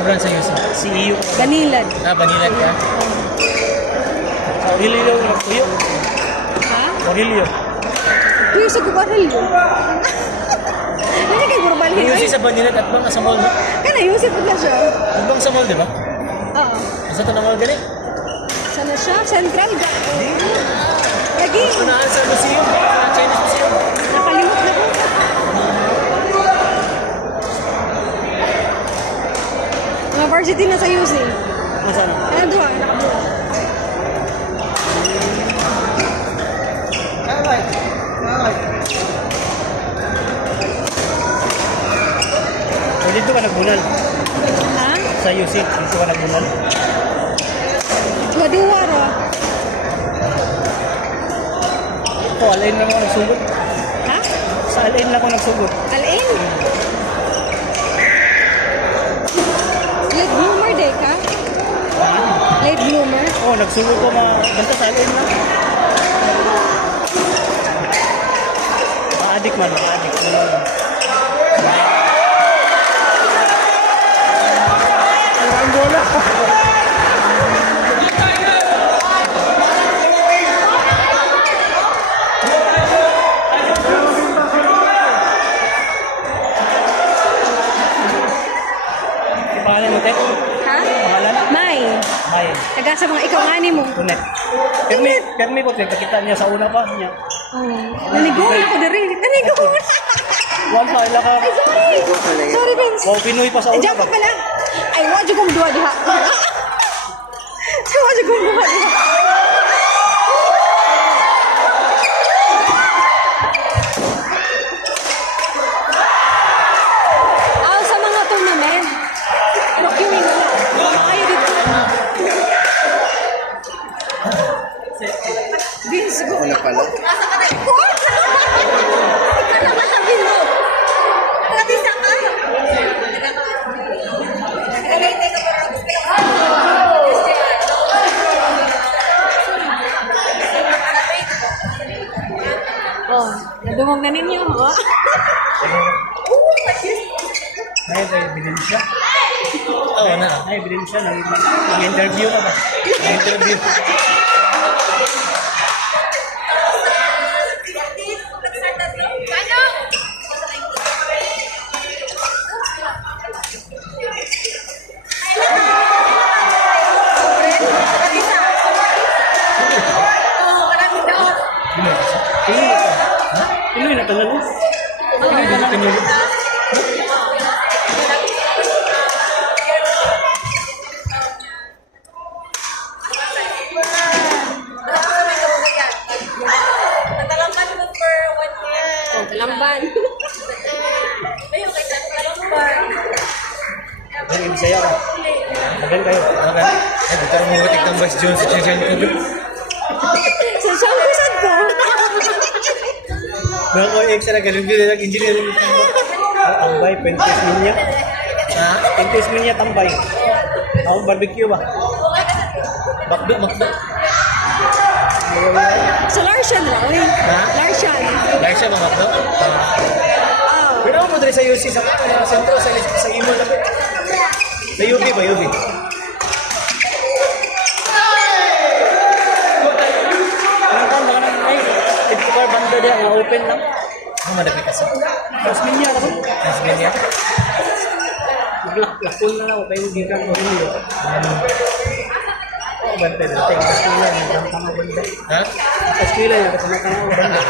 na brand sa iyo? CEO? Banilad. Banilad ka? Aurelio yung tuyo? Ha? Aurelio? Tuyo sa kubarilyo. Hindi kayo gurbal Yung yun. sa Banilad at bang sa mall, no? Kana, Yusuf na siya. At bang sa mall, di ba? Oo. Sa ito na mall galing? Sana siya? Central? Lagi. Unahan sa museum, sa Chinese museum. Nakalimot na ko. Mga varsity na sa UC. Masana? Ano doon? Nakabuha. Dito ka nagbunal. Ha? Sa UC, dito ka nagbunal. Dua-dua ro. Ito, alain lang ako nagsugod. Ha? Sa alain lang ako nagsugod. Alin? Late bloomer day ka? Late bloomer? Oo, nagsugod ko mga basta sa alain lang. Maadik man, maadik. Ang bola. Pangalan mo, Tek? Ha? Pangalan? May. May. Taga sa mga ikaw ani mo. Kunet. Permi po, nagpakita niya sa una pa niya. Oh. Nanigoon ako diri. Nanigoon. One pa, ila ka. Ay, sorry. Sorry, Vince. Wow, Pinoy pa sa una Diyan pa. ka pala. Ay, wadyo kong duha diha. Wadyo kong duha diha. Aw, sa mga tournament. Procuring na. Ayaw dito. Vince, go. Ano pala? Asa ka na? Court? Ikaw na matabi mo. Natisa ka? Nagagaytay ka para gusto ka. Oh, nadungog na ninyo, oh. Ay, ebidensya. Oo na. Ay, ebidensya. Nag-interview ka ba? Nag-interview. Pinoy na tanan mo? Pinoy ka na Pinoy. Lamban. Ay, Bisaya ka. Magan kayo. Magan. Ay, dito ang mga batik ng Vice Jones sa Chichen ko. Sa siyang kusad ko. Mga ko extra na ganun din ang engineering. Tambay, 20 minya. Ha? 20 minya tambay. Ako barbecue ba? Bakdo, bakdo. Sa Larsian raw, eh. Ha? Larsian. Like siya mga bakdo? Pero ako mo dali sa UC sa sentro, sa imo lang. Sa UB ba, UB? Ito ka banda dia nga open lang. Ano madapit kasi? Tasmania na ba? Tasmania? Maglakon na ako tayo hindi ka ko rin yun. Oh, bante na. Tayo sa skila niya. Tama banda. Ha? Sa skila niya. Kasi nakanaw banda.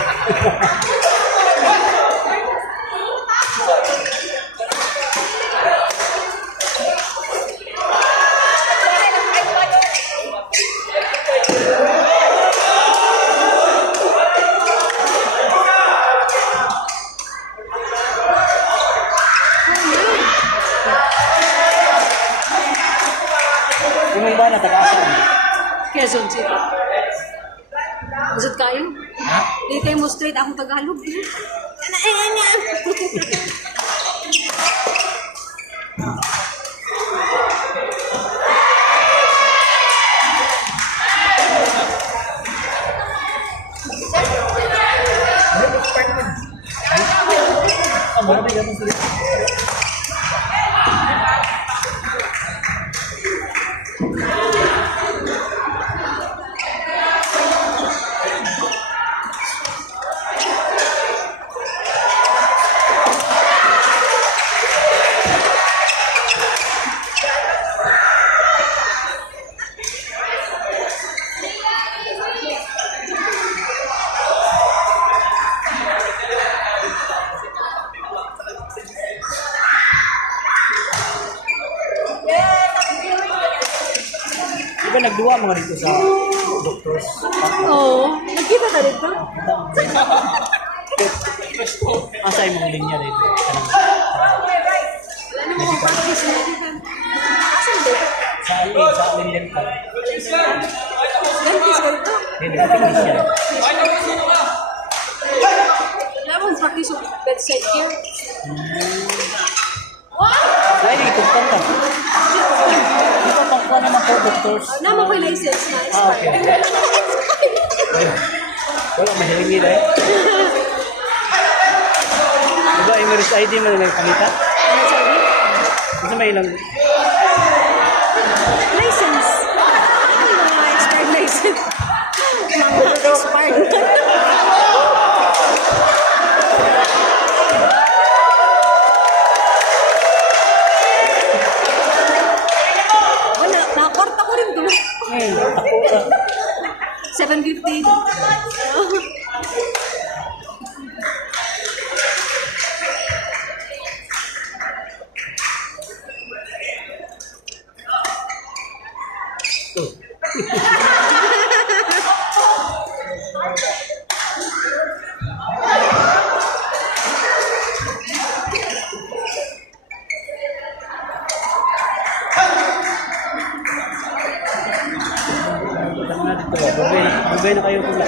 Yung ba na taga-asan? Quezon City. Masud kayo? Ha? Hindi kayo mo straight akong Tagalog. Ano? Ang marami ganun sila. Diba nagduwa mga dito sa doctors? Oo. Nagkita ka dito? Asa yung mga linya dito? Ano mo practice na dito? Asan dito? Sa alin dental. Dentist ka dito? Hindi, technician. Wala mong practice of bedside care? Ay, dito pa ka. Dito pa ka naman po, doctors. Naman ko yung license na Okay. Wala, mahilingi na eh. Diba, Emirates ID mo na nagpakita? Ano sabi? Kasi may ilang... License. Mga expired license. Mga expired. Wala, nakakorta ko rin to. Ako ka. 750. Bugay na kayo pula.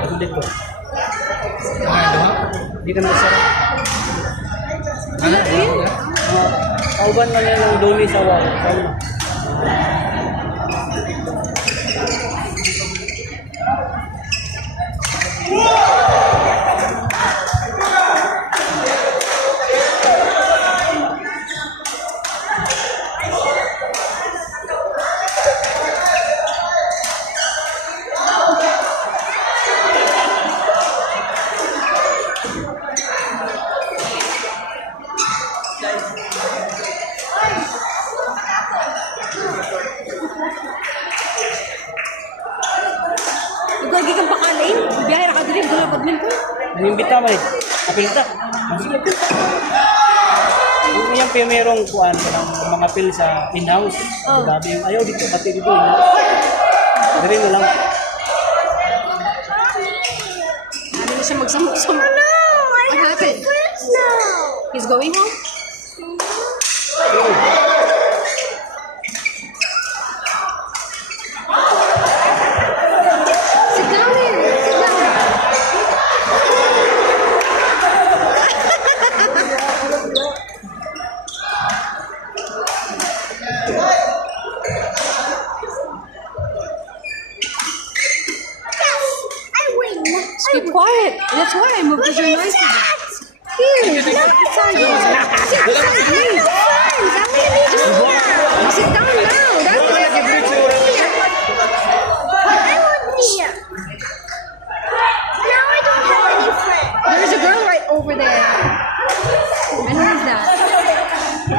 Ito dito. Hindi ka nakasarap. Kauban man yan ang dumi sa wall. Ikaw lagi kang pakalain. Biyahe na ka din. Doon ako din ko. Inimbita mo eh. Apilta. Yung merong kuhan ng mga pil sa in-house. Oh. Grabe yung ayaw dito. Pati dito. Dari na lang. Ano na siya magsamok-samok? What happened? He's going home? Sit down here. Sit down. Keep quiet. That's why I moved to your noise. Here, sit down. Sit down now. There's a girl right over there. And who is that?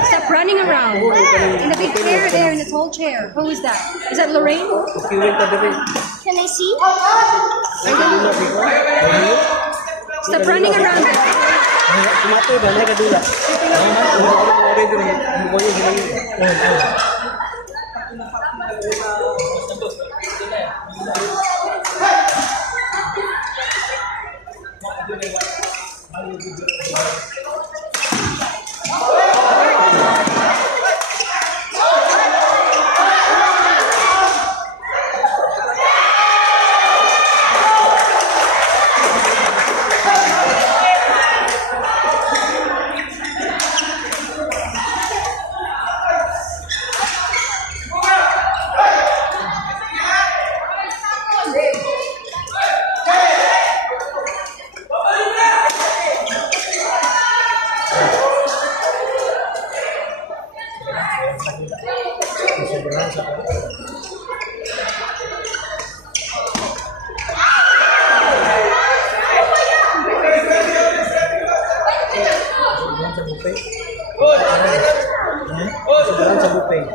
Stop running around. In the big chair there, in the tall chair. Who is that? Is that Lorraine? Can I see? Stop running around. Kumatoy ba? May kadula. Sobrang sa buffet.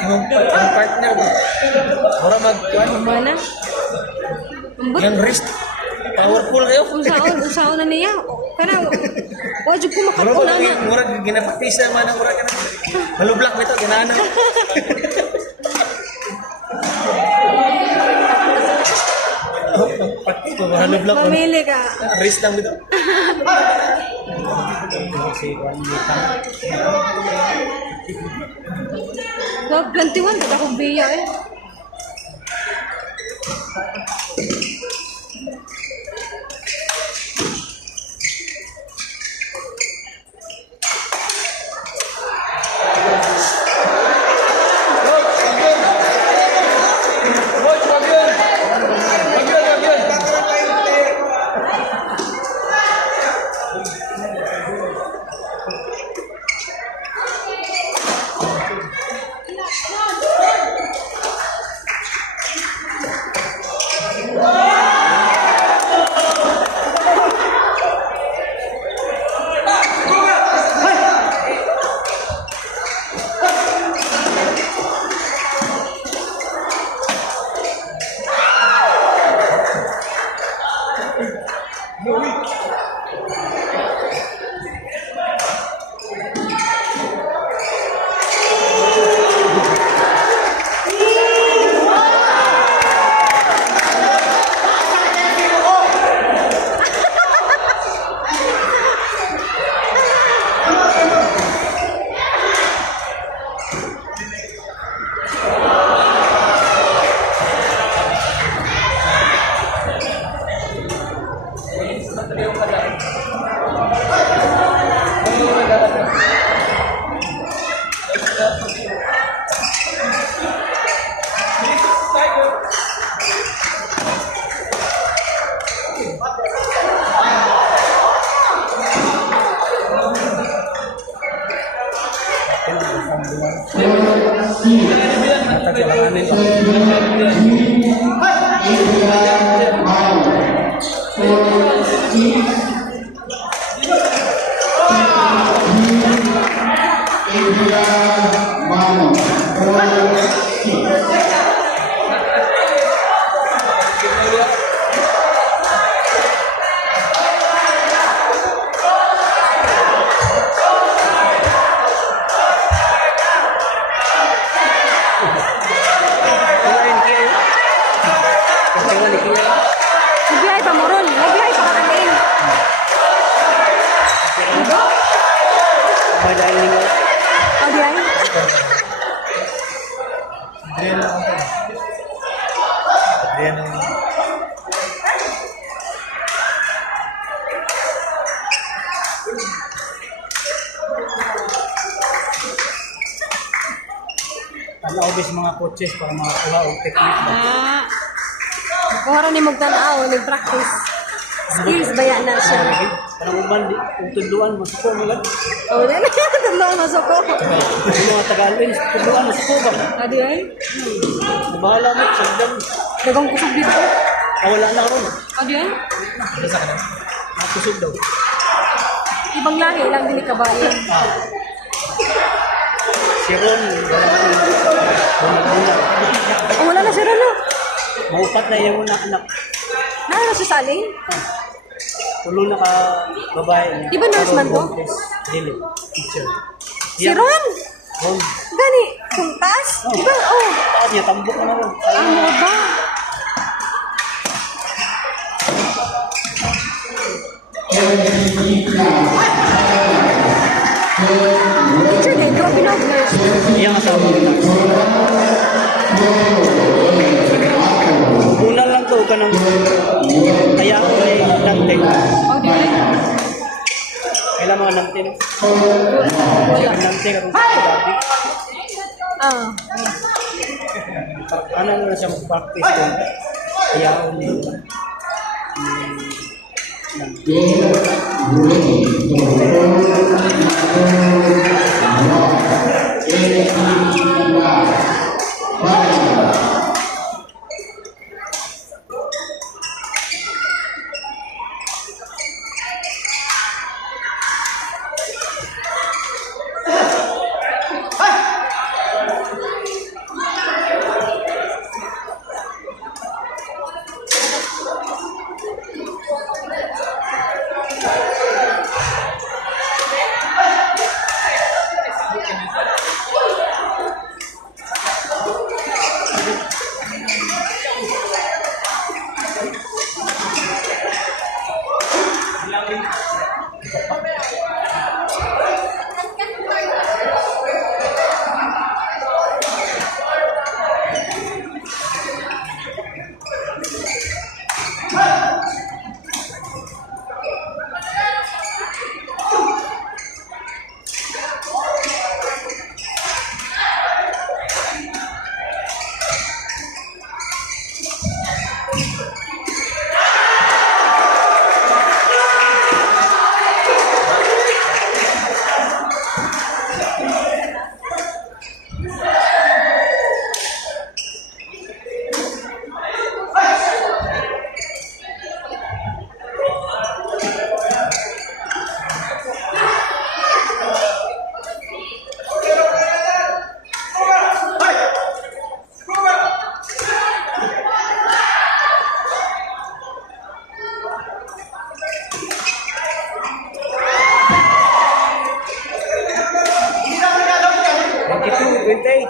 Yung partner mo. Mura mag-kuhan. Mana? Ambot. Yung wrist. Powerful kayo. Unsaon na niya. Pero, wajud ko Mura makapon ba lang na. yung mura ginapatisa man ang mura ka na. Malublak mo ito, ginana. Pati ko, malublak mo. Mamili ka. Wrist lang ito. Wag 21, ba't akong biya eh. Mabiyahe pa mo ron. Mabiyahe pa kakanin. Mabiyahe? Alawbis mga coaches para makakuha og technique ba. Kuha rin ni Magtanaw, nag-practice. Skills ba yan na siya? Parang uban di utudluan mo sa mo lang. Oh, yan. Tandaan mo sa ko. Yung mga Tagalog, utudluan mo sa ba. Adi ay? Bahala mo sagdan. Dagang kusog dito. Wala na ron. Adi ay? Sa kanan. Makusog daw. Ibang lahi lang din kabayan. Si Ron, Oh, wala na si Rolo. maupat na yung una anak. Naano si Saling? Tulo na ka babae niya. Di ba nurse man to? Dili. Teacher. Si Ron! Ron. Gani, kuntas? Di ba? Oh. Taas niya, tambok na ron. Ano ba? Teacher din, grabe na nurse. Iyang asawa nila. Una lang to ka ng kaya ako ay nante. Oh, di ba? Kailan mga nante no? Wala. Nante ka kung dati. Ah. Ano na siya mag-practice ko. Kaya ako nila. 22, 28.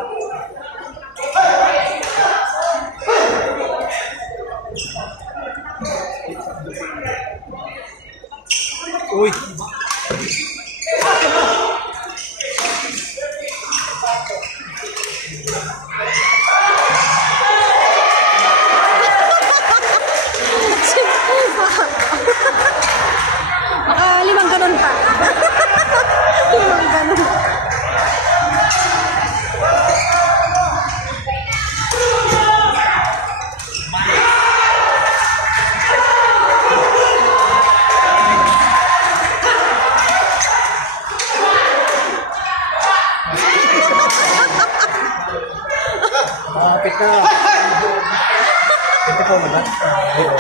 Uy. Baka limang ganun pa. Limang ganun. Kapit na. Ito po, madam. Ito.